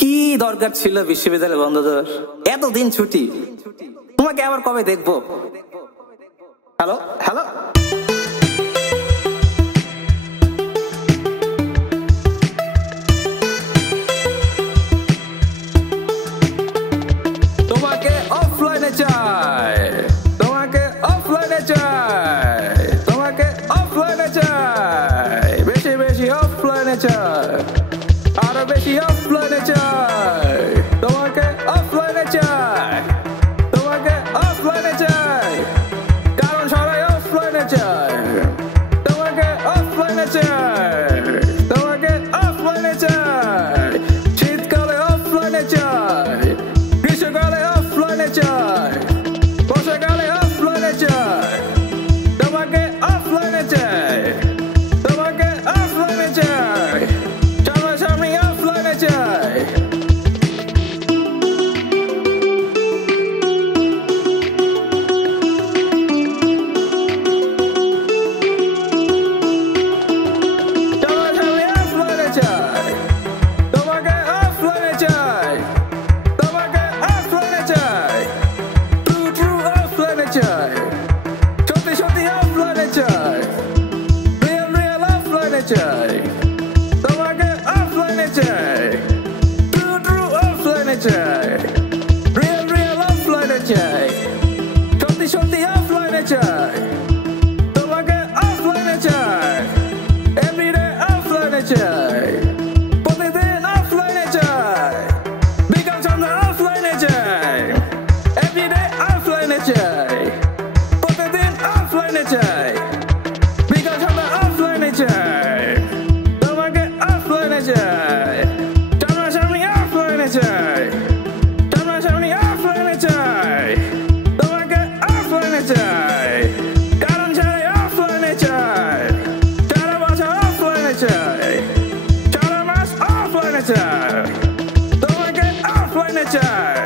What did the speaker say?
কি দরকার ছিল বিশ্ববিদ্যালয় বন্ধ দেওয়ার? এতদিন ছুটি, তোমাকে আবার কবে দেখবো? হ্যালো হ্যালো, তোমাকে অফলাইনে চাই, তোমাকে অফলাইনে চাই, তোমাকে অফলাইনে চাই, বেশি বেশি অফলাইনে চাই, আরো বেশি অফলাইনে চাই, তোমাকে অফলাইনে চাই, তোমাকে অফলাইনে চাই, কারণ সবাই অফলাইনে চাই, তোমাকে অফলাইনে চাই, তোমাকে অফলাইনে চাই, শীতকালে অফলাইনে চাই, গ্রীষ্মকালে অফলাইনে চাই, বর্ষাকালে অফলাইনে চাই, তোমাকে অফলাইনে চাই, তোমাকে অফলাইনে চাই, সামনাসামনি অফলাইনে চাই। সামনাসামনি অফলাইনে চাই, তোমাকে অফলাইনে চাই, তোমাকে অফলাইনে চাই, ট্রু ট্রু অফলাইনে চাই, সত্যি সত্যি অফলাইনে চাই, রিয়েল রিয়েল অফলাইনে চাই, তোমাকে অফলাইনে চাই, ট্রু ট্রু অফলাইনে চাই, রিয়েল রিয়েল অফলাইনে চাই, সত্যি সত্যি অফলাইনে চাই, তোমাকে অফলাইনে চাই, এভরিডে অফলাইনে চাই, প্রতিদিন অফলাইনে চাই, বিকাল সন্ধ্যা অফলাইনে চাই, এভরিডে অফলাইনে চাই, প্রতিদিন অফলাইনে চাই, বিকাল সন্ধ্যা অফলাইনে চাই, তোমাকে অফলাইনে চাই, সামনাসামনি অফলাইনে চাই, সামনাসামনি অফলাইনে চাই, তোমাকে অফলাইনে চাই, কারণ ছাড়াই অফলাইনে চাই, সারা বছর অফলাইনে চাই, সারা মাস অফলাইনে চাই, তোমাকে অফলাইনে চাই।